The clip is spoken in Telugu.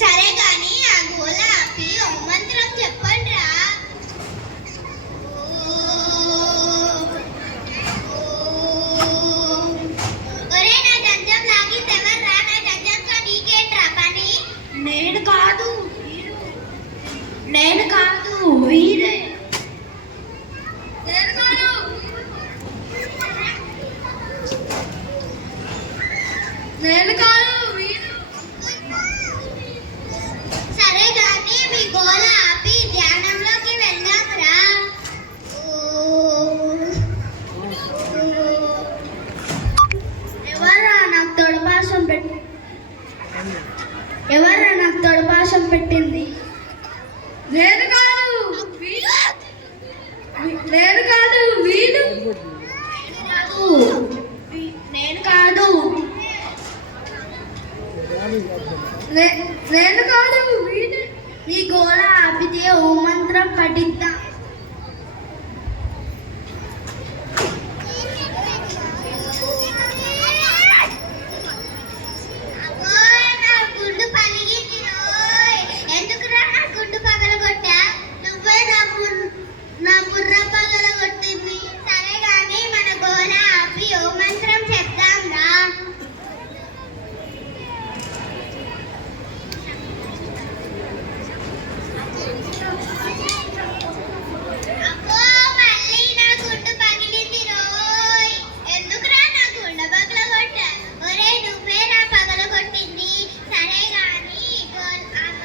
సరే కానీ ఆ గోల ఆపి ఓ మంత్రం చెప్పండి రా. ఒరే నా జంజం లాగింది ఎవర్రా? నా జంజంతో నీకేంట్రా పని? నేను కాదు వీడే. నేను కాదు వీడు. సరే కానీ మీ గోల ఆపి ధ్యానంలోకి వెళ్దాంరా. ఎవర్రా నాకు తొడపాశం పెట్టింది? నేను కాదు వీడు. నేను కాదు వీడు. ఈ గోళ ఆపితే ఓ మంత్రం పఠిద్దాం.